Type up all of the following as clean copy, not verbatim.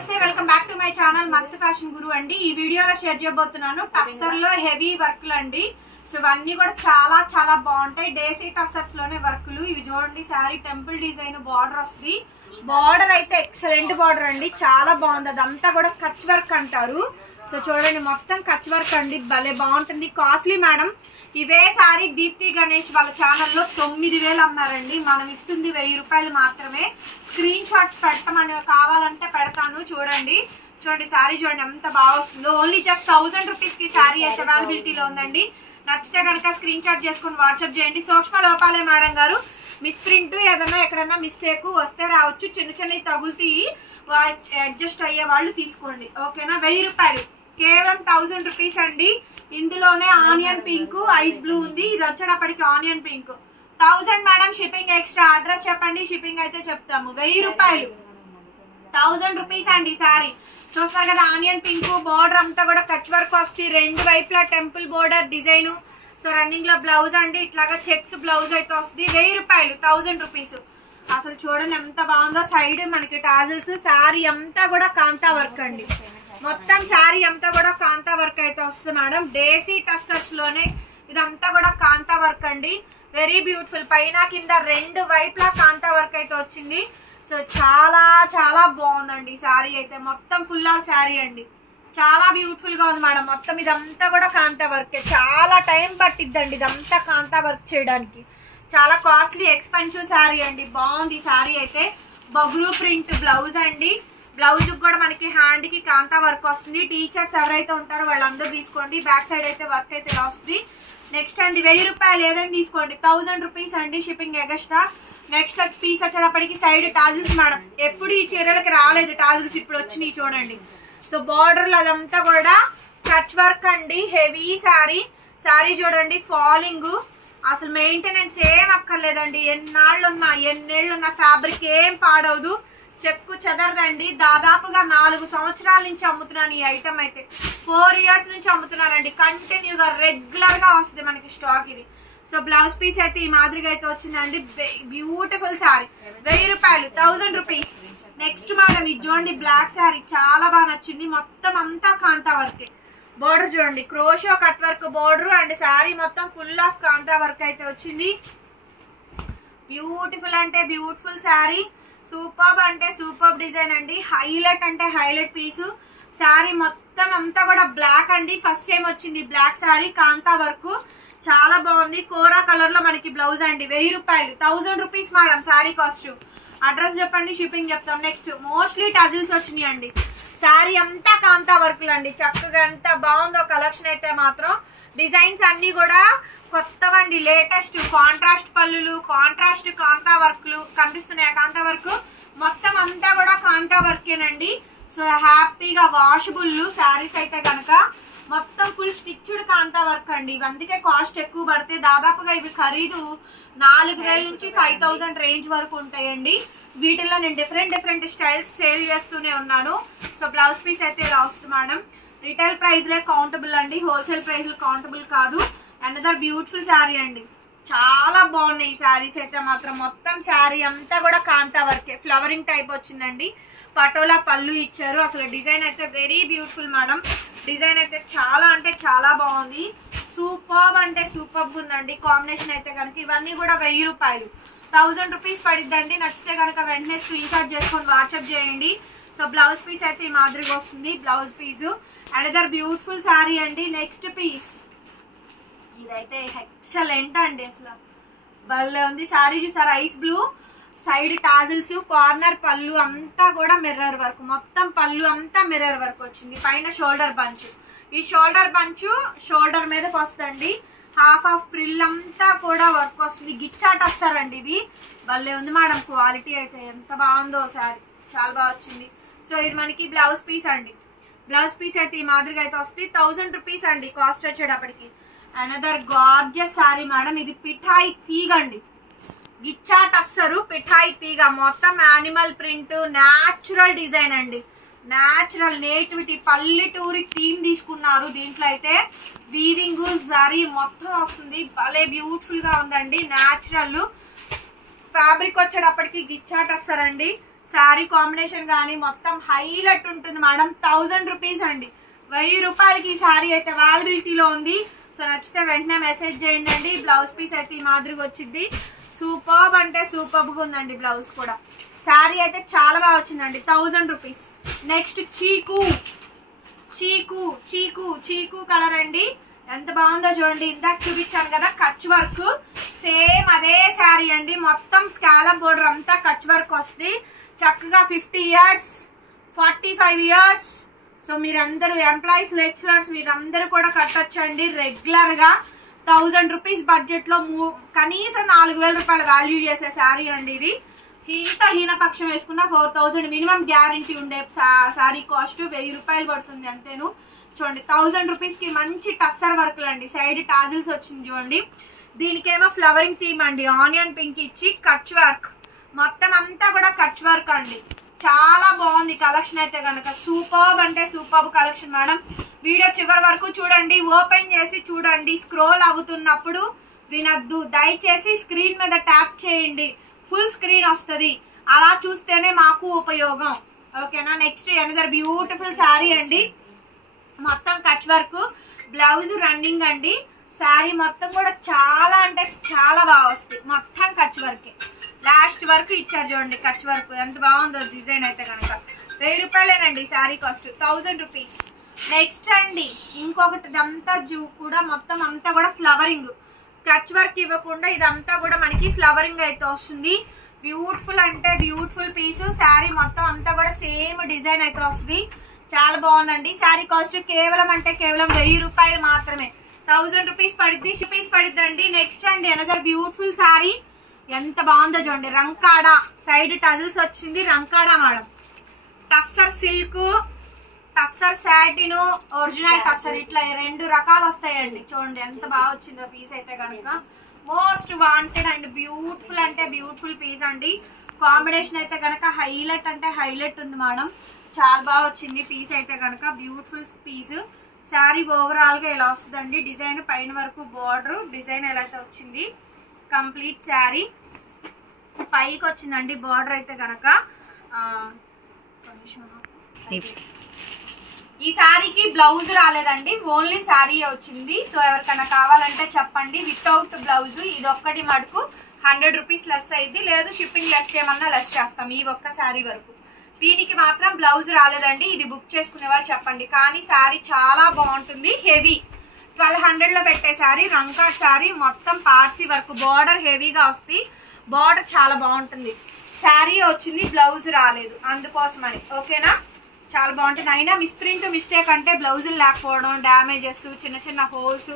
నమస్తే welcome back to my channel మస్త్ fashion గురు అండి. ఈ వీడియోలో షేర్ చేయబోతున్నాను టస్సర్ లో హెవీ వర్క్లు అండి. సో ఇవన్నీ కూడా చాలా చాలా బాగుంటాయి. డేసీ టస్సర్స్ లోనే వర్క్లు. ఇవి చూడండి, శారీ టెంపుల్ డిజైన్ బార్డర్ వస్తుంది. బార్డర్ అయితే ఎక్సలెంట్ బార్డర్ అండి, చాలా బాగుంది. అదంతా కూడా కచ్ వర్క్ అంటారు. సో చూడండి, మొత్తం కచ్ వర్క్ అండి, భలే బాగుంటుంది. Costly madam. ఇవే సారీ దీప్తి గణేష్ వాళ్ళ ఛానల్లో 9000 అమ్మారండి. మనం ఇస్తుంది 1000 రూపాయలు మాత్రమే. స్క్రీన్ షాట్ పెట్టమని కావాలంటే పెడతాను. చూడండి సారీ చూడండి ఎంత బాగా వస్తుందో. ఓన్లీ జస్ట్ 1000 రూపీస్ కి సారీ అయితే అవైలబిలిటీలో ఉందండి. నచ్చితే కనుక స్క్రీన్ షాట్ చేసుకుని వాట్సాప్ చేయండి. సూక్ష్మ లోపాలే మేడం గారు, మిస్ ప్రింట్ ఏదన్నా ఎక్కడన్నా మిస్టేక్ వస్తే రావచ్చు. చిన్న చిన్నవి తగులుతాయి, అడ్జస్ట్ అయ్యే వాళ్ళు తీసుకోండి, ఓకేనా. 1000 రూపాయలు కేవలం 1000 రూపీస్ అండి. ఇందులోనే ఆనియన్ పింక్, ఐస్ బ్లూ ఉంది. ఇది వచ్చేటప్పటికి onion pink 1000 madam. Shipping extra. Address చెప్పండి, షిప్పింగ్ అయితే చెప్తాము. 1000 రూపాయలు 1000 రూపీస్ అండి సారీ. చూస్తారు కదా, ఆనియన్ పింక్. బోర్డర్ అంతా కూడా కచ్ వర్క్ వస్తుంది. రెండు వైపులా temple border design. So running లో బ్లౌజ్ అండి, ఇట్లాగా చెక్స్ బ్లౌజ్ అయితే వస్తుంది. 1000 రూపాయలు 1000 రూపీస్. అసలు చూడండి ఎంత బాగుందో. సైడ్ మనకి టాజిల్స్. శారీ అంతా కూడా కాంతా వర్క్ అండి. మొత్తం శారీ అంతా కూడా కాంతా వర్క్ అయితే వస్తుంది మేడం. డేసీ టస్సర్స్ లోనే ఇదంతా కూడా కాంతా వర్క్ అండి. Very beautiful. పైన కింద రెండు వైపులా కాంతా వర్క్ అయితే వచ్చింది. సో చాలా చాలా బాగుందండి శారీ అయితే. మొత్తం ఫుల్ ఆఫ్ శారీ అండి, చాలా బ్యూటిఫుల్ గా ఉంది మేడం. మొత్తం ఇదంతా కూడా కాంతా వర్క్. చాలా టైం పట్టిద్దండి ఇదంతా కాంతా వర్క్ చేయడానికి. చాలా కాస్ట్లీ ఎక్స్పెన్సివ్ శారీ అండి. బాగుంది శారీ అయితే. బగురు ప్రింట్ బ్లౌజ్ అండి. బ్లౌజ్ కూడా మనకి హ్యాండ్ కి కాంతా వర్క్ వస్తుంది. టీచర్స్ ఎవరైతే ఉంటారో వాళ్ళందరూ తీసుకోండి. బ్యాక్ సైడ్ అయితే వర్క్ అయితే ఇలా వస్తుంది. నెక్స్ట్ అండి 1000 రూపాయలు ఏదైనా తీసుకోండి. 1000 రూపీస్ అండి, షిప్పింగ్ ఎక్స్ట్రా. నెక్స్ట్ పీస్ వచ్చేటప్పటికి సైడ్ టాజిల్స్ మేడం. ఎప్పుడు ఈ చీరలకి రాలేదు టాజిల్స్, ఇప్పుడు వచ్చినాయి చూడండి. సో బార్డర్లు అదంతా కూడా కచ్ వర్క్ అండి. హెవీ శారీ. శారీ చూడండి ఫాలింగ్. అసలు మెయింటెనెన్స్ ఏం అక్కర్లేదండి. ఎన్నేళ్ళున్నా ఫ్యాబ్రిక్ ఏం పాడవదు. చెక్కు చెదరదండి. దాదాపుగా 4 సంవత్సరాల నుంచి అమ్ముతున్నాను ఈ ఐటమ్ అయితే. 4 ఇయర్స్ నుంచి అమ్ముతున్నానండి. కంటిన్యూగా రెగ్యులర్ గా వస్తుంది మనకి స్టాక్ ఇది. సో బ్లౌజ్ పీస్ అయితే ఈ మాదిరిగా అయితే వచ్చిందండి. బ్యూటిఫుల్ శారీ. 1000 రూపాయలు 1000 రూపీస్. నెక్స్ట్ మేడం ఇది చూడండి, బ్లాక్ శారీ చాలా బాగా నచ్చింది. మొత్తం అంతా కాంతా వర్క్. బోర్డర్ చూడండి, crochet cut work border and sari మొత్తం ఫుల్ ఆఫ్ కాంతా వర్క్ అయితే వచ్చింది. బ్యూటిఫుల్ అంటే బ్యూటిఫుల్ శారీ. సూపర్ అంటే సూపర్ డిజైన్ అండి. హైలైట్ అంటే హైలైట్ పీసు. శారీ మొత్తం అంతా కూడా బ్లాక్ అండి. ఫస్ట్ టైం వచ్చింది బ్లాక్ శారీ, కాంతా వర్క్. చాలా బాగుంది. కోరా కలర్ లో మనకి బ్లౌజ్ అండి. 1000 రూపాయలు 1000 rupees madam sari cost. Address చెప్పండి, షిప్పింగ్ చెప్తాం. నెక్స్ట్ మోస్ట్లీ టజిల్స్ వచ్చినాయి అండి. శారీ అంతా కాంతా వర్క్లు అండి. చక్కగా ఎంత బాగుందో కలెక్షన్ అయితే మాత్రం. డిజైన్స్ అన్ని కూడా కొత్తవండి, లేటెస్ట్. కాంట్రాస్ట్ పళ్ళులు, కాంట్రాస్ట్ కాంతా వర్క్లు కనిపిస్తున్నాయి. కాంతా వర్క్ మొత్తం అంతా కూడా కాంతా వర్కేనండి. సో హ్యాపీగా వాషబుల్ శారీస్ అయితే కనుక మొత్తం ఫుల్ స్టిచ్డ్ కాంతా వర్క్ అండి. ఇవి అందుకే కాస్ట్ ఎక్కువ పడితే. దాదాపుగా ఇవి ఖరీదు 4000 నుంచి 5000 రేంజ్ వరకు ఉంటాయండి. వీటిల్లో నేను డిఫరెంట్ స్టైల్స్ సేల్ చేస్తూనే ఉన్నాను. సో బ్లౌజ్ పీస్ అయితే ఇలా వస్తుంది మేడం. రిటైల్ ప్రైస్ లే కౌంటబుల్ అండి, హోల్సేల్ ప్రైస్ కౌంటబుల్ కాదు. అనదర్ బ్యూటిఫుల్ శారీ అండి. చాలా బాగున్నాయి ఈ శారీస్ అయితే మాత్రం. మొత్తం శారీ అంతా కూడా కాంతా వర్కే. ఫ్లవరింగ్ టైప్ వచ్చిందండి. పటోలా పళ్ళు ఇచ్చారు. అసలు డిజైన్ అయితే వెరీ బ్యూటిఫుల్ మేడం. డిజైన్ అయితే చాలా అంటే చాలా బాగుంది. సూపర్ అంటే సూపర్ ఉందండి. కాంబినేషన్ అయితే కనుక ఇవన్నీ కూడా 1000 రూపాయలు 1000 రూపీస్ పడిద్దండి. నచ్చితే కనుక వెంటనే స్క్రీన్ షాట్ చేసుకొని వాట్సాప్ చేయండి. సో బ్లౌజ్ పీస్ అయితే ఈ మాదిరిగా వస్తుంది. Blouse piece another beautiful sari అండి. నెక్స్ట్ పీస్ ఇదైతే ఎక్సలెంట్ అండి. అసలు భలే ఉంది శారీ. చూసారా, ice blue. Side tassels, corner పళ్ళు అంతా కూడా మిర్రర్ వర్క్. మొత్తం పళ్ళు అంతా మిర్రర్ వర్క్ వచ్చింది. పైన షోల్డర్ బంచ్. ఈ షోల్డర్ బంచ్ షోల్డర్ మీదకి వస్తుంది. హాఫ్ ఆఫ్ ప్రిల్ అంతా కూడా వర్క్ వస్తుంది. గిచ్చాట్ వస్తారండి ఇవి. భలే ఉంది మేడం. క్వాలిటీ అయితే ఎంత బాగుందో శారీ, చాలా బాగా వచ్చింది. సో ఇది మనకి బ్లౌజ్ పీస్ అండి. బ్లౌజ్ పీస్ అయితే ఈ మాదిరిగా అయితే వస్తుంది. 1000 రూపీస్ అండి కాస్ట్ వచ్చేటప్పటికి. Another gorgeous sari madam. ఇది పిఠాయి తీగ అండి. గిచ్చాట్ వస్తారు, పిఠాయి తీగ. మొత్తం యానిమల్ ప్రింట్, న్యాచురల్ డిజైన్ అండి. న్యాచురల్ నేటివిటీ పల్లెటూరి థీమ్ తీసుకున్నారు. దీంట్లో అయితే వీవింగ్ జరీ మొత్తం వస్తుంది. భలే బ్యూటిఫుల్ గా ఉందండి. న్యాచురల్ ఫ్యాబ్రిక్ వచ్చేటప్పటికి గిచ్చాట్ వస్తారండి. శారీ కాంబినేషన్ కానీ మొత్తం హైలైట్ ఉంటుంది మేడం. 1000 రూపీస్ అండి. 1000 రూపాయలకి ఈ శారీ అయితే అవైలబిలిటీలో ఉంది. సో నచ్చితే వెంటనే మెసేజ్ చేయండి అండి. బ్లౌజ్ పీస్ అయితే ఈ మాదిరిగా వచ్చింది. సూపర్బ్ అంటే సూపర్బ్గా ఉందండి. బ్లౌజ్ కూడా శారీ అయితే చాలా బాగా వచ్చిందండి. 1000 రూపీస్. నెక్స్ట్ చీకు చీకు చీకు చీకు కలర్ అండి. ఎంత బాగుందో చూడండి. ఇందాక చూపించాను కదా కచ్ వర్క్, సేమ్ అదే శారీ అండి. మొత్తం స్కాలప్ బోర్డర్ అంతా కచ్ వర్క్ వస్తుంది. చక్కగా 50 ఇయర్స్ 45 ఇయర్స్. సో మీరందరూ ఎంప్లాయీస్, లెక్చరర్స్ మీరందరూ కూడా కట్టొచ్చండి రెగ్యులర్ గా. 1000 రూపీస్ బడ్జెట్ లో కనీసం 4000 రూపాయలు వాల్యూ చేసే శారీ అండి ఇది. ఇంత హీనపక్షం వేసుకున్న 4000 మినిమం గ్యారంటీ ఉండే శారీ కాస్ట్ 1000 రూపాయలు పడుతుంది అంతేను. చూడండి 1000 రూపీస్ కి మంచి టస్సర్ వర్క్ అండి. సైడ్ టాజిల్స్ వచ్చింది చూడండి. దీనికేమో ఫ్లవరింగ్ థీమ్ అండి. ఆనియన్ పింక్ ఇచ్చి కచ్ వర్క్, మొత్తం అంతా కూడా కచ్ వర్క్ అండి. చాలా బాగుంది కలెక్షన్ అయితే కనుక. సూపర్బ్ అంటే సూపర్బ్ కలెక్షన్ మేడం. వీడియో చివరి వరకు చూడండి, ఓపెన్ చేసి చూడండి. స్క్రోల్ అవుతున్నప్పుడు వినద్దు, దయచేసి స్క్రీన్ మీద ట్యాప్ చేయండి. ఫుల్ స్క్రీన్ వస్తుంది, అలా చూస్తేనే మాకు ఉపయోగం. ఓకేనా. నెక్స్ట్ అనదర్ బ్యూటిఫుల్ శారీ అండి. మొత్తం కచ్ వర్క్, బ్లౌజ్ రన్నింగ్ అండి. శారీ మొత్తం కూడా చాలా అంటే చాలా బాగా వస్తుంది. మొత్తం కచ్ వర్కే, లాస్ట్ వరకు ఇచ్చారు చూడండి. కచ్ వర్క్ ఎంత బాగుందో డిజైన్ అయితే కనుక. 1000 రూపాయలేనండి శారీ కాస్ట్. 1000 రూపీస్. నెక్స్ట్ అండి ఇంకొకటి, ఇదంతా కూడా మొత్తం అంతా కూడా ఫ్లవరింగ్, కచ్ వర్క్ ఇవ్వకుండా ఇదంతా కూడా మనకి ఫ్లవరింగ్ అయితే వస్తుంది. బ్యూటిఫుల్ అంటే బ్యూటిఫుల్ పీస్. శారీ మొత్తం అంతా కూడా సేమ్ డిజైన్ అయితే వస్తుంది. చాలా బాగుందండి. శారీ కాస్ట్ కేవలం అంటే కేవలం 1000 రూపాయలు మాత్రమే. 1000 రూపీస్ పడిద్దండి. నెక్స్ట్ అండి అనదర్ బ్యూటిఫుల్ శారీ. ఎంత బాగుందో చూడండి. రంకాడా సైడ్ టజిల్స్ వచ్చింది. రంకాడా madam. Tussar silk, tussar satin, original tussar, ఇట్లా 2 రకాలు వస్తాయండి. చూడండి ఎంత బాగా వచ్చిందో పీస్ అయితే కనుక. మోస్ట్ వాంటెడ్ అండ్ బ్యూటిఫుల్ అంటే బ్యూటిఫుల్ పీస్ అండి. కాంబినేషన్ అయితే కనుక హైలైట్ అంటే హైలైట్ ఉంది మేడం. చాలా బాగా వచ్చింది పీస్ అయితే కనుక. Beautiful piece. శారీ ఓవరాల్ గా ఇలా వస్తుందండి. డిజైన్ పైన వరకు బార్డర్ డిజైన్ ఎలా అయితే వచ్చింది. కంప్లీట్ శారీ పైకి వచ్చిందండి బార్డర్ అయితే కనుక. ఈ శారీకి బ్లౌజ్ రాలేదండి, ఓన్లీ శారీ వచ్చింది. సో ఎవరికైనా కావాలంటే చెప్పండి. వితౌట్ బ్లౌజ్ ఇది ఒక్కటి మటుకు 100 రూపీస్ లెస్ అయింది. లేదు షిప్పింగ్ లెస్ చేయమన్నా లెస్ చేస్తాం ఈ ఒక్క శారీ వరకు. దీనికి మాత్రం బ్లౌజ్ రాలేదండి. ఇది బుక్ చేసుకునే వాళ్ళు చెప్పండి. కానీ శారీ చాలా బాగుంటుంది. హెవీ 1200 లో పెట్టే శారీ, రంకాట్ శారీ, మొత్తం పార్సీ వర్క్, బార్డర్ హెవీగా వస్తుంది. బార్డర్ చాలా బాగుంటుంది. శారీ వచ్చింది, బ్లౌజ్ రాలేదు, అందుకోసమని. ఓకేనా. చాలా బాగుంటుంది. అయినా మిస్ప్రింట్ మిస్టేక్ అంటే బ్లౌజులు లేకపోవడం, డ్యామేజెస్, చిన్న చిన్న హోల్స్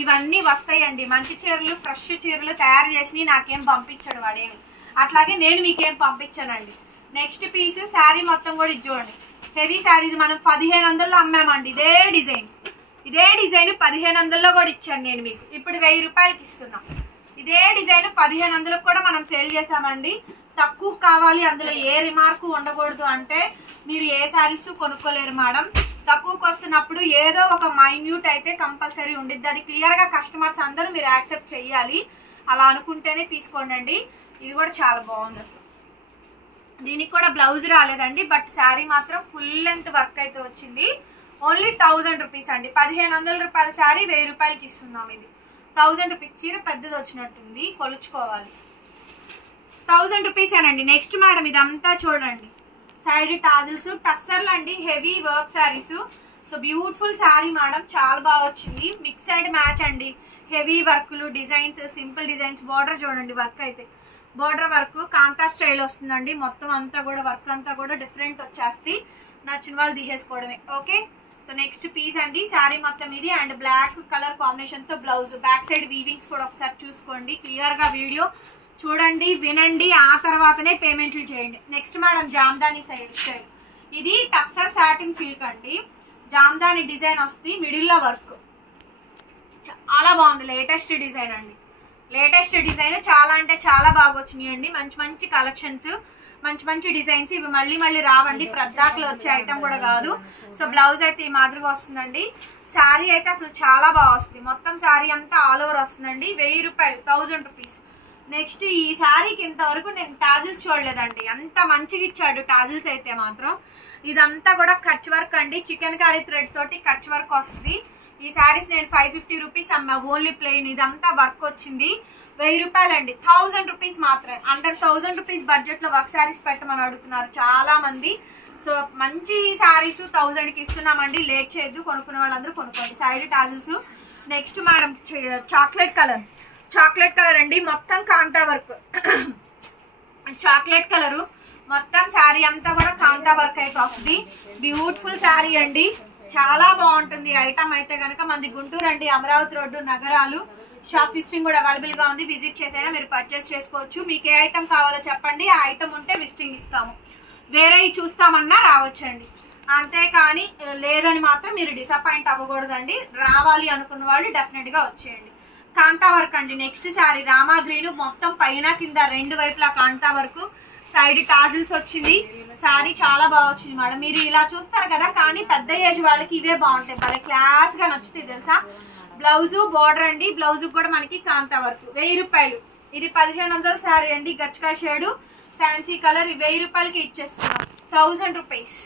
ఇవన్నీ వస్తాయండి. మంచి చీరలు, ఫ్రెష్ చీరలు తయారు చేసి నాకేం పంపించాడు వాడేమి, అట్లాగే నేను మీకేం పంపించానండి. నెక్స్ట్ పీస్ శారీ మొత్తం కూడా ఇది చూడండి. హెవీ శారీ. ఇది మనం 1500లో అమ్మామండి. ఇదే డిజైన్ 1500లో కూడా ఇచ్చాను నేను మీకు. ఇప్పుడు 1000 రూపాయలకి ఇస్తున్నా. ఇదే డిజైన్ 1500కు కూడా మనం సేల్ చేసామండి. తక్కువ కావాలి, అందులో ఏ రిమార్కు ఉండకూడదు అంటే మీరు ఏ శారీస్ కొనుక్కోలేరు మేడం. తక్కువకి వస్తున్నప్పుడు ఏదో ఒక మైన్యూట్ అయితే కంపల్సరీ ఉండిద్ది. అది క్లియర్ గా కస్టమర్స్ అందరూ మీరు యాక్సెప్ట్ చేయాలి. అలా అనుకుంటేనే తీసుకోండి. ఇది కూడా చాలా బాగుంది అసలు. దీనికి కూడా బ్లౌజ్ రాలేదండి, బట్ శారీ మాత్రం ఫుల్ లెంత్ వర్క్ అయితే వచ్చింది. ఓన్లీ 1000 రూపీస్ అండి. 1500 రూపాయల శారీ 1000 రూపాయలకి ఇస్తున్నాం. ఇది 1000 రూపీస్. చీర పెద్దది వచ్చినట్టుంది, కొలుచుకోవాలి. 1000 రూపీసేనండి. నెక్స్ట్ మేడం ఇదంతా చూడండి. సైడ్ టాజిల్స్, టస్సర్లు అండి, heavy work saris. So beautiful sari madam, చాలా బాగా వచ్చింది. మిక్స్ అండ్ మ్యాచ్ అండి. హెవీ వర్క్లు, డిజైన్స్, సింపుల్ డిజైన్స్. బార్డర్ చూడండి, వర్క్ అయితే బార్డర్ వర్క్ కాంతా స్టైల్ వస్తుందండి. మొత్తం అంతా కూడా వర్క్ అంతా కూడా డిఫరెంట్ వచ్చేస్తే నచ్చిన వాళ్ళు తీసేసుకోవడమే. ఓకే. సో నెక్స్ట్ పీస్ అండి. శారీ మొత్తం ఇది అండ్ బ్లాక్ కలర్ కాంబినేషన్ తో బ్లౌజ్. బ్యాక్ సైడ్ వీవింగ్స్ కూడా ఒకసారి చూసుకోండి. క్లియర్ గా వీడియో చూడండి, వినండి, ఆ తర్వాతనే పేమెంట్లు చేయండి. Next madam Jamdani style. ఇది టస్సర్ సాటిన్ సిల్క్ అండి. జామ్దాని డిజైన్ వస్తుంది, మిడిల్ లో వర్క్. చాలా బాగుంది. లేటెస్ట్ డిజైన్ అండి. లేటెస్ట్ డిజైన్ చాలా అంటే చాలా బాగా వచ్చినాయండి. మంచి మంచి కలెక్షన్స్, మంచి మంచి డిజైన్స్. ఇవి మళ్ళీ మళ్ళీ రావండి, ప్రద్దాకలో వచ్చే ఐటమ్ కూడా కాదు. సో బ్లౌజ్ అయితే ఈ మాదిరిగా వస్తుందండి. శారీ అయితే అసలు చాలా బాగా వస్తుంది. మొత్తం శారీ అంతా ఆల్ ఓవర్ వస్తుందండి. 1000 రూపాయలు. 1000 రూపీస్. నెక్స్ట్ ఈ శారీకి ఇంతవరకు నేను టాజిల్స్ చూడలేదండి, అంత మంచిగా ఇచ్చాడు టాజిల్స్ అయితే మాత్రం. ఇదంతా కూడా కచ్ వర్క్ అండి, చికెన్ కర్రీ థ్రెడ్ తోటి కచ్ వర్క్ వస్తుంది. ఈ శారీస్ నేను 550 రూపీస్ అమ్మా, ఓన్లీ ప్లెయిన్. ఇదంతా వర్క్ వచ్చింది, 1000 రూపాయలు అండి, 1000 రూపీస్ మాత్రమే. అండర్ 1000 రూపీస్ బడ్జెట్ లో వర్క్ శారీస్ పెట్టమని అడుగుతున్నారు చాలా మంది. సో మంచి శారీస్ 1000కి ఇస్తున్నామండి, లేట్ చేయొద్దు, కొనుక్కునే వాళ్ళందరూ కొనుక్కోండి. Side tassels. Next madam chocolate colour అండి, మొత్తం కాంతా వర్క్. చాక్లెట్ కలరు మొత్తం శారీ అంతా కూడా కాంతా వర్క్ అయితే వస్తుంది. బ్యూటిఫుల్ శారీ అండి, చాలా బాగుంటుంది. ఐటమ్ అయితే కనుక మనది గుంటూరు అండి, అమరావతి రోడ్డు, నగరాలు. షాప్ విజిటింగ్ కూడా అవైలబుల్ గా ఉంది, విజిట్ చేసైనా మీరు పర్చేస్ చేసుకోవచ్చు. మీకు ఏ ఐటమ్ కావాలో చెప్పండి, ఆ ఐటమ్ ఉంటే విజిటింగ్ ఇస్తాము. వేరే చూస్తామన్నా రావచ్చండి, అంతేకాని లేదని మాత్రం మీరు డిసప్పాయింట్ అవ్వకూడదండి. రావాలి అనుకున్న వాళ్ళు డెఫినెట్ గా వచ్చేయండి. కాంతా వర్క్ అండి. నెక్స్ట్ శారీ రామా గ్రీన్, మొత్తం పైన కింద రెండు వైపులా కాంతా వర్క్, సైడ్ టాజిల్స్ వచ్చింది. శారీ చాలా బాగా వచ్చింది మేడం. మీరు ఇలా చూస్తారు కదా, కానీ పెద్ద ఏజ్ వాళ్ళకి ఇవే బాగుంటాయి, భలే క్లాస్ గా నచ్చుతాయి తెలుసా. బ్లౌజ్ బోర్డర్ అండి, బ్లౌజ్ కూడా మనకి కాంతా వర్క్. 1000 రూపాయలు. ఇది 1500 శారీ అండి, గచ్చకా షేడ్, ఫ్యాన్సీ కలర్. 1000 రూపాయలకి ఇచ్చేస్తున్నాం, 1000 రూపీస్.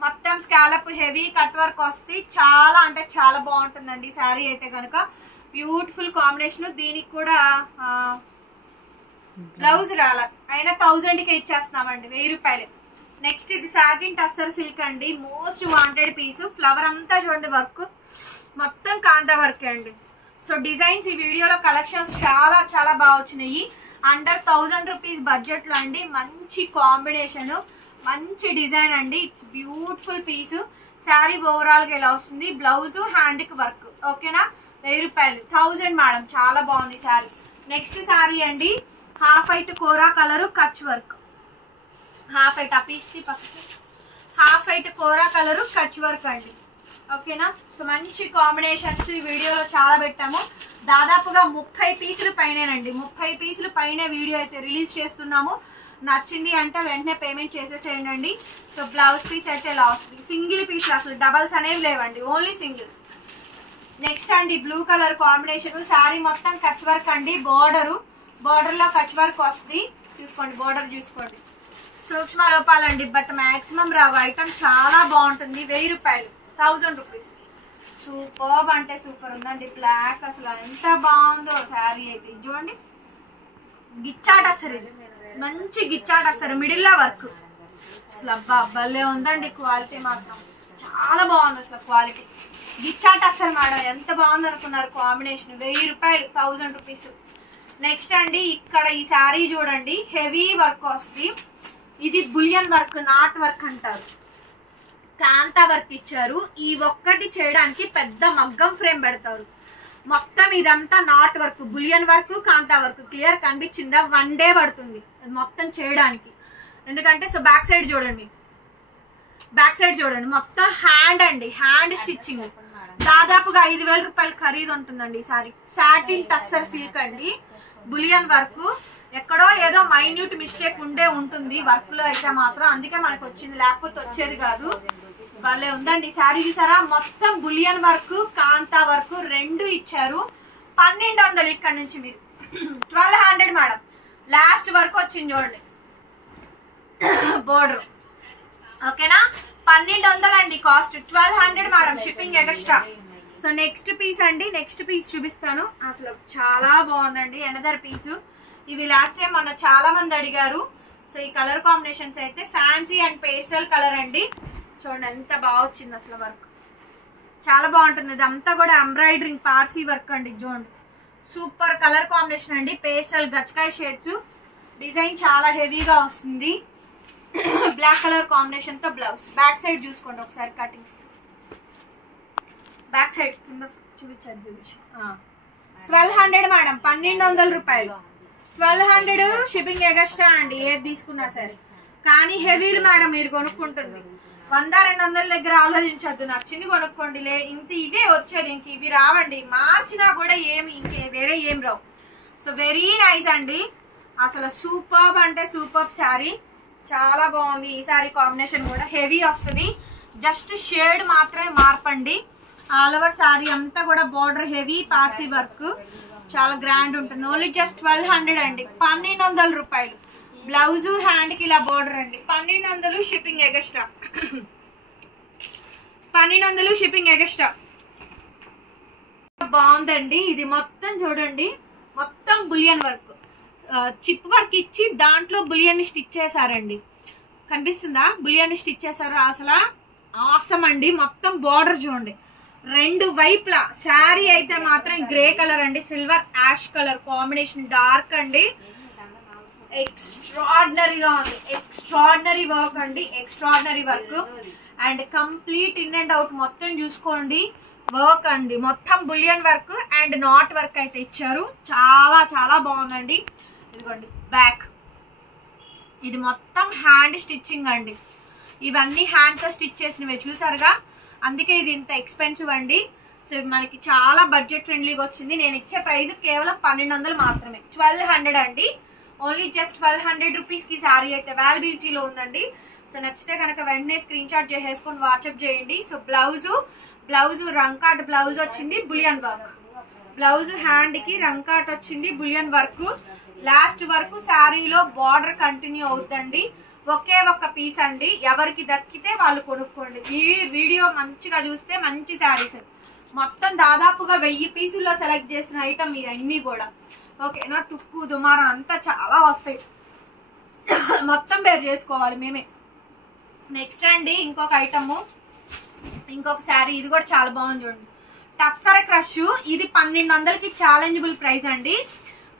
మొత్తం స్కాలప్ హెవీ కట్ వర్క్ వస్తుంది, చాలా అంటే చాలా బాగుంటుందండి శారీ అయితే కనుక. Beautiful combination. దీనికి కూడా బ్లౌజ్ రాల, అయినా 1000కి ఇచ్చేస్తున్నామండి, 1000 రూపాయలు. నెక్స్ట్ ఇది సాటిన్ టస్సర్ సిల్క్ అండి, మోస్ట్ వాంటెడ్ పీస్. ఫ్లవర్ అంతా చూడండి వర్క్, మొత్తం కాంతా వర్క్ అండి. సో డిజైన్స్ ఈ వీడియోలో కలెక్షన్స్ చాలా చాలా బాగా వచ్చినాయి. అండర్ 1000 రూపీస్ బడ్జెట్ లో అండి, మంచి కాంబినేషన్, మంచి డిజైన్ అండి. It's beautiful piece. Sari overall గా ఇలా వస్తుంది, బ్లౌజ్ హ్యాండ్ కి వర్క్. ఓకేనా, 1000 రూపాయలు, 1000 మేడం, చాలా బాగుంది శారీ. నెక్స్ట్ శారీ అండి, half white kora colour Kutch work. Half white అపీస్టి పక్కకి, half white kora colour Kutch work అండి. ఓకేనా, సో మంచి కాంబినేషన్స్ ఈ వీడియోలో చాలా పెట్టాము. దాదాపుగా 30 పీసులు పైనేనండి, 30 పీసులు పైన వీడియో అయితే రిలీజ్ చేస్తున్నాము. నచ్చింది అంటే వెంటనే పేమెంట్ చేసేసేయండి. సో బ్లౌజ్ పీస్ అయితే ఇలా వస్తుంది, సింగిల్ పీస్, అసలు డబల్స్ అనేవి లేవండి, ఓన్లీ సింగిల్స్. నెక్స్ట్ అండి బ్లూ కలర్ కాంబినేషన్. శారీ మొత్తం కచ్ వర్క్ అండి, బోర్డర్ లో కచ్ వర్క్ వస్తుంది. చూసుకోండి, బోర్డర్ చూసుకోండి, సూక్ష్మ లోపాలండి, బట్ మాక్సిమం రావు. ఐటమ్ చాలా బాగుంటుంది, 1000 రూపాయలు, 1000 రూపీస్. సూపర్ అంటే సూపర్ ఉందండి, బ్లాక్ అసలు ఎంత బాగుందో శారీ అయితే. చూడండి, గిచ్చాట అసలు, ఇది మంచి గిచ్చాట అసలు, మిడిల్ లో వర్క్. అసలు అబ్బా భలే ఉందండి, క్వాలిటీ మాత్రం చాలా బాగుంది అసలు క్వాలిటీ. గిచ్చాట అసలు మేడం, ఎంత బాగుంది అనుకున్నారు కాంబినేషన్. 1000 రూపాయలు, 1000 రూపీస్. నెక్స్ట్ అండి ఇక్కడ ఈ శారీ చూడండి, హెవీ వర్క్ వస్తుంది. ఇది బులియన్ వర్క్, నాట్ వర్క్ అంటారు, కాంతా వర్క్ ఇచ్చారు. ఈ ఒక్కటి చేయడానికి పెద్ద మగ్గం ఫ్రేమ్ పెడతారు. మొత్తం ఇదంతా knot work, bullion work, kantha work. Clear కనిపించిందా? 1 డే పడుతుంది మొత్తం చేయడానికి. ఎందుకంటే సో బ్యాక్ సైడ్ చూడండి, మొత్తం హ్యాండ్ అండి, హ్యాండ్ స్టిచ్చింగ్. దాదాపుగా 5000 రూపాయలు ఖరీదు ఉంటుందండి ఈ సారీ. సాటిన్ టస్సర్ సిల్క్ అండి, బులియన్ వర్క్. ఎక్కడో ఏదో మైన్యూట్ మిస్టేక్ ఉంటుంది వర్క్ లో అయితే మాత్రం, అందుకే మనకు వచ్చింది, లేకపోతే వచ్చేది కాదు. భలే ఉందండి శారీ. చూసారా, మొత్తం బులియన్ వర్క్, కాంతా వర్క్ రెండు ఇచ్చారు. 1200 ఇక్కడ నుంచి మీరు 1200 మేడం. లాస్ట్ వర్క్ వచ్చింది చూడండి, బోర్డర్. ఓకేనా, 1200 అండి cost, 1200 madam, shipping extra. So next piece అండి, నెక్స్ట్ పీస్ చూపిస్తాను. అసలు చాలా బాగుందండి, ఎనదర్ పీసు. ఇవి లాస్ట్ టైం మొన్న చాలా మంది అడిగారు. సో ఈ కలర్ కాంబినేషన్స్ అయితే ఫ్యాన్సీ అండ్ పేస్టల్ కలర్ అండి. చూడండి ఎంత బాగా వచ్చింది అసలు వర్క్, చాలా బాగుంటుంది. ఇదంతా కూడా ఎంబ్రాయిడరింగ్ పార్సీ వర్క్ అండి. చూడండి, సూపర్ కలర్ కాంబినేషన్ అండి, పేస్టల్ గచ్చకాయ షేడ్స్. డిజైన్ చాలా హెవీగా వస్తుంది, బ్లాక్ కలర్ కాంబినేషన్ తో బ్లౌజ్. బ్యాక్ సైడ్ చూసుకోండి ఒకసారి, కటింగ్స్ బ్యాక్ సైడ్ కింద చూపించండి. 1200 మేడం, 1200 రూపాయలు, 1200 షిప్పింగ్ ఎక్స్ట్రా అండి, ఏది తీసుకున్నా సరే. కానీ హెవీలు మేడం మీరు కొనుక్కుంటుంది, 100-200 దగ్గర ఆలోచించద్దు, నచ్చింది కొనుక్కోండి. ఇంత ఇవే వచ్చేది, ఇంక ఇవి రావండి, మార్చినా కూడా ఏమి ఇంకే వేరే ఏం రావు. సో వెరీ నైస్ అండి, అసలు సూపర్ అంటే సూపర్ శారీ, చాలా బాగుంది. ఈ శారీ కాంబినేషన్ కూడా హెవీ వస్తుంది, జస్ట్ షేడ్ మాత్రమే మార్పండి. ఆల్ ఓవర్ శారీ అంతా కూడా బోర్డర్ హెవీ పార్సీ వర్క్. చాలా గ్రాండ్ ఉంటుంది. ఓన్లీ జస్ట్ 1200 అండి, 1200 రూపాయలు. బ్లౌజ్ హ్యాండ్ కి ఇలా బోర్డర్ అండి, 1200 షిప్పింగ్ ఎగస్ట్రా. 1200 shipping extra. బాగుందండి. ఇది మొత్తం చూడండి, మొత్తం బులియన్ వర్క్, చిప్ వర్క్ ఇచ్చి దాంట్లో బులియన్ స్టిచ్ చేశారండి. కనిపిస్తుందా? బులియన్ స్టిచ్ చేశారు. అసలు ఆసమ్ అండి. మొత్తం బార్డర్ చూడండి రెండు వైపులా. శారీ అయితే మాత్రం గ్రే కలర్ అండి, silver ash colour combination, dark అండి. ఎక్స్ట్రాడినరీగా ఉంది. ఎక్స్ట్రాడినరీ వర్క్ అండి, extraordinary work. And complete in and out మొత్తం చూసుకోండి వర్క్ అండి. మొత్తం bullion work and knot work అయితే ఇచ్చారు. చాలా చాలా బాగుందండి. ఇదిగోండి బ్యాక్. ఇది మొత్తం హ్యాండ్ స్టిచ్చింగ్ అండి. ఇవన్నీ హ్యాండ్ తో స్టిచ్ చేసినవి చూసారుగా, అందుకే ఇది ఇంత ఎక్స్పెన్సివ్ అండి. సో మనకి చాలా బడ్జెట్ ఫ్రెండ్లీగా వచ్చింది. నేను ఇచ్చే ప్రైస్ కేవలం 1200 మాత్రమే, 1200 అండి. ఓన్లీ జస్ట్ 1200 రూపీస్ కి శారీ అయితే అవైలబిలిటీలో ఉందండి. సో నచ్చితే కనుక వెంటనే స్క్రీన్ షాట్ చేసేసుకొని వాట్సాప్ చేయండి. సో బ్లౌజ్ రంకాట్ బ్లౌజ్ వచ్చింది, బులియన్ వర్క్. బ్లౌజ్ హ్యాండ్ కి రంకాట్ వచ్చింది, బులియన్ వర్క్. లాస్ట్ వరకు శారీలో బార్డర్ కంటిన్యూ అవుతుందండి. ఒకే ఒక్క పీస్ అండి, ఎవరికి దక్కితే వాళ్ళు కొనుక్కోండి. వీడియో మంచిగా చూస్తే మంచి శారీస్. మొత్తం దాదాపుగా 1000 పీసుల్లో సెలెక్ట్ చేసిన ఐటమ్ ఇవన్నీ కూడా. ఓకేనా? తుక్కు దుమారా అంతా చాలా వస్తాయి, మొత్తం బేర్ చేసుకోవాలి మేమే. నెక్స్ట్ అండి ఇంకొక ఐటమ్, ఇంకొక శారీ. ఇది కూడా చాలా బాగుంది చూడండి, టస్సర్ క్రష్. ఇది 1200కి ఛాలెంజబుల్ ప్రైస్ అండి.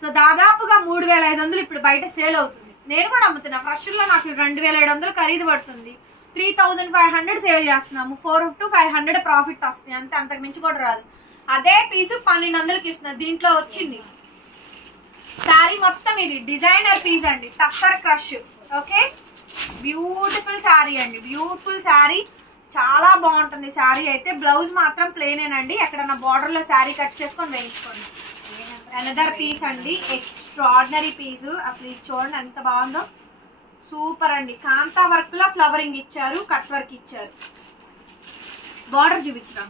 సో దాదాపుగా 3500 ఇప్పుడు బయట సేల్ అవుతుంది. నేను కూడా అమ్ముతున్నా. ఫ్రెష్ లో నాకు 2700 ఖరీదు పడుతుంది, 3500 సేల్ చేస్తున్నాము. 4 to 500 ప్రాఫిట్ వస్తుంది అంతే, అంతకు మించి కూడా రాదు. అదే పీసు 1200కి ఇస్తున్నారు. దీంట్లో వచ్చింది శారీ మొత్తం ఇది డిజైనర్ పీస్ అండి, tussar crush. Okay, beautiful sari అండి, బ్యూటిఫుల్ శారీ. చాలా బాగుంటుంది శారీ అయితే. బ్లౌజ్ మాత్రం ప్లేనేనండి, ఎక్కడన్నా బార్డర్ లో శారీ కట్ చేసుకొని వేయించుకోండి. అనదర్ పీస్ అండి, ఎక్స్ట్రాడినరీ పీస్. అసలు ఇది చూడండి ఎంత బాగుందో, సూపర్ అండి. కాంతా వర్క్ లో ఫ్లవరింగ్ ఇచ్చారు, కట్ వర్క్ ఇచ్చారు. బార్డర్ చూపించడం,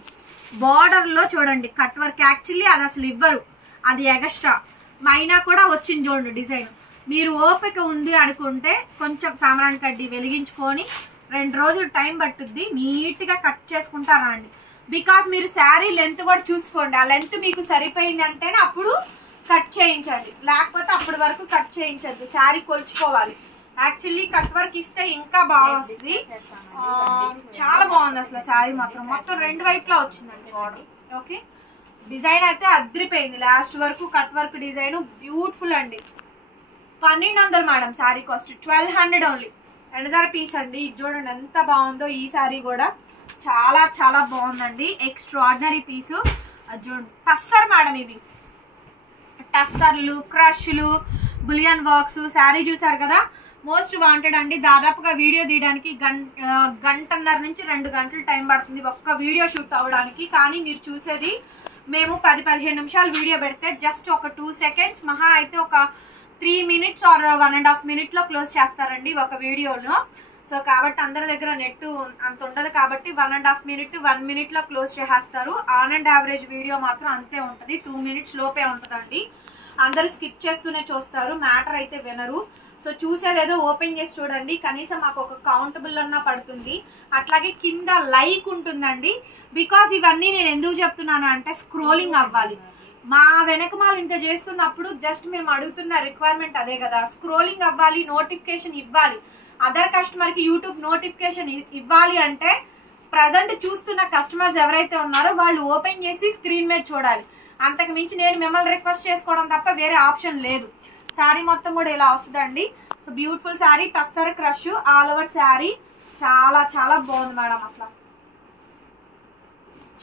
బార్డర్ లో చూడండి కట్ వర్క్. యాక్చువల్లీ అది అసలు ఇవ్వరు, అది ఎగస్ట్రా. మైనా కూడా వచ్చింది చూడండి డిజైన్. మీరు ఓపిక ఉంది అనుకుంటే కొంచెం సాంబ్రాణి కడ్డీ వెలిగించుకొని 2 రోజులు టైం పట్టుద్ది, నీట్ గా కట్ చేసుకుంటారా అండి. బికాస్ మీరు శారీ లెంత్ కూడా చూసుకోండి, ఆ లెంత్ మీకు సరిపోయింది అంటేనే అప్పుడు కట్ చేయించండి, లేకపోతే అప్పటి వరకు కట్ చేయించద్దు. శారీ కొలుచుకోవాలి. యాక్చువల్లీ కట్ వర్క్ ఇస్తే ఇంకా బాగా వస్తుంది. చాలా బాగుంది అసలు శారీ మాత్రం. మొత్తం 2 వైపులా వచ్చిందండి బార్డర్. ఓకే, డిజైన్ అయితే అద్రిపోయింది. లాస్ట్ వరకు కట్ వర్క్ డిజైన్ బ్యూటిఫుల్ అండి. 1200 madam sari cost, 1200 only. Another piece అండి, ఇది చూడండి ఎంత బాగుందో. ఈ శారీ కూడా చాలా చాలా బాగుందండి, ఎక్స్ట్రాడినరీ పీసు. అది చూడండి టస్సర్ మేడం. ఇవి టస్సర్లు, క్రష్లు, బులియన్ వర్క్స్. శారీ చూసారు కదా, మోస్ట్ వాంటెడ్ అండి. దాదాపుగా వీడియో తీయడానికి గంటన్నర నుంచి 2 గంటలు టైం పడుతుంది ఒక్క వీడియో షూట్ అవ్వడానికి. కానీ మీరు చూసేది మేము 10-15 నిమిషాలు వీడియో పెడితే జస్ట్ ఒక 2 seconds, మహా అయితే ఒక 3 minutes or 1.5 minutes లో క్లోజ్ చేస్తారండి ఒక వీడియోలో. సో కాబట్టి అందరి దగ్గర నెట్ అంత ఉండదు కాబట్టి 1.5 minutes 1 minute లో క్లోజ్ చేసేస్తారు. ఆన్ అండ్ యావరేజ్ వీడియో మాత్రం అంతే ఉంటుంది, 2 minutes లోపే ఉంటుందండి. అందరూ స్కిప్ చేస్తూనే చూస్తారు, మ్యాటర్ అయితే వినరు. సో చూసేదేదో ఓపెన్ చేసి చూడండి, కనీసం మాకు ఒక కౌంటబుల్ అన్నా పడుతుంది. అట్లాగే కింద లైక్ ఉంటుందండి. బికాస్ ఇవన్నీ నేను ఎందుకు చెప్తున్నాను అంటే స్క్రోలింగ్ అవ్వాలి. మా వెనకమాల ఇంత చేస్తున్నప్పుడు జస్ట్ మేము అడుగుతున్న రిక్వైర్మెంట్ అదే కదా, స్క్రోలింగ్ అవ్వాలి, నోటిఫికేషన్ ఇవ్వాలి. అదర్ కస్టమర్ కి యూట్యూబ్ నోటిఫికేషన్ ఇవ్వాలి అంటే ప్రజెంట్ చూస్తున్న కస్టమర్స్ ఎవరైతే ఉన్నారో వాళ్ళు ఓపెన్ చేసి స్క్రీన్ మీద చూడాలి. అంతకు మించి నేను మిమ్మల్ని రిక్వెస్ట్ చేసుకోవడం తప్ప వేరే ఆప్షన్ లేదు. శారీ మొత్తం కూడా ఇలా వస్తుందండి. So beautiful sari, tussar crush all over sari. చాలా చాలా బాగుంది మేడం, అసలు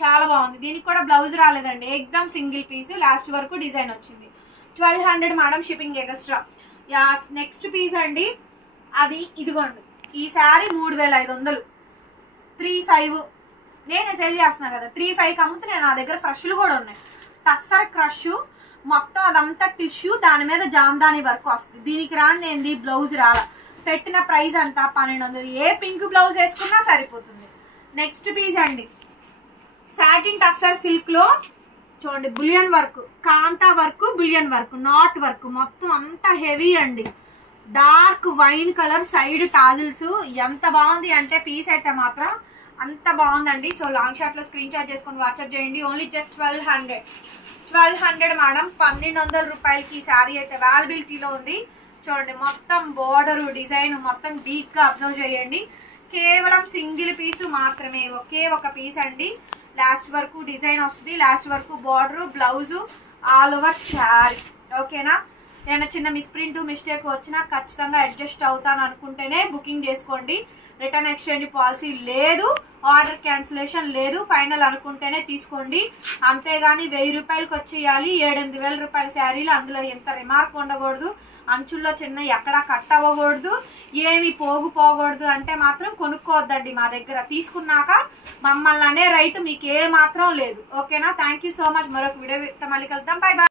చాలా బాగుంది. దీనికి కూడా బ్లౌజ్ రాలేదండి, ఎక్దమ్ సింగిల్ పీస్. లాస్ట్ వరకు డిజైన్ వచ్చింది. 1200 madam, shipping extra. Yeah, next piece అండి. అది ఇదిగోండి, ఈ శారీ 3500, 35 నేను సేల్ చేస్తున్నా కదా, 35కి అమ్ముతున్నాయి. నా దగ్గర ఫ్రెష్లు కూడా ఉన్నాయి. టస్సర్ క్రష్ మొత్తం అదంతా టిష్యూ, దాని మీద జామ్దాని వర్క్ వస్తుంది. దీనికి రాంది బ్లౌజ్ రాలా. పెట్టిన ప్రైస్ అంతా 1200. ఏ పింక్ బ్లౌజ్ వేసుకున్నా సరిపోతుంది. నెక్స్ట్ పీస్ అండి, సాటిన్ టస్సర్ సిల్క్ లో చూడండి bullion work, kantha work, bullion work, knot work, మొత్తం అంతా హెవీ అండి. Dark wine colour side tassels, ఎంత బాగుంది అంటే పీస్ అయితే మాత్రం అంత బాగుందండి. సో లాంగ్ షాట్ లో స్క్రీన్ షాట్ చేసుకొని వాట్సాప్ చేయండి. Only just 1200 madam. 1200 రూపాయలకి ఈ శారీ అయితే అవైలబిలిటీలో ఉంది. చూడండి మొత్తం బోర్డర్ డిజైన్ మొత్తం డీప్ గా అబ్జర్వ్ చేయండి. కేవలం సింగిల్ పీసు మాత్రమే, ఒకే ఒక పీస్ అండి. లాస్ట్ వరకు డిజైన్ వస్తుంది, లాస్ట్ వరకు border, blouse, all over sari. ఓకేనా? నేను చిన్న మిస్ప్రింట్ మిస్టేక్ వచ్చినా ఖచ్చితంగా అడ్జస్ట్ అవుతాను అనుకుంటేనే బుకింగ్ చేసుకోండి. రిటర్న్ ఎక్స్చేంజ్ పాలసీ లేదు, ఆర్డర్ క్యాన్సిలేషన్ లేదు. ఫైనల్ అనుకుంటేనే తీసుకోండి. అంతేగాని 1000 రూపాయలకి వచ్చేయాలి 7-8 వేల రూపాయల శారీలు, అందులో ఎంత రిమార్క్ ఉండకూడదు, అంచుల్లో చిన్న ఎక్కడా కట్ అవ్వకూడదు, ఏమి పోగకూడదు అంటే మాత్రం కొనుక్కోవద్దండి మా దగ్గర. తీసుకున్నాక మమ్మల్ని అనే రైట్ మీకు ఏ మాత్రం లేదు. ఓకేనా? Thank you so much. మరొక వీడియో మళ్ళీ కలుద్దాం. Bye bye.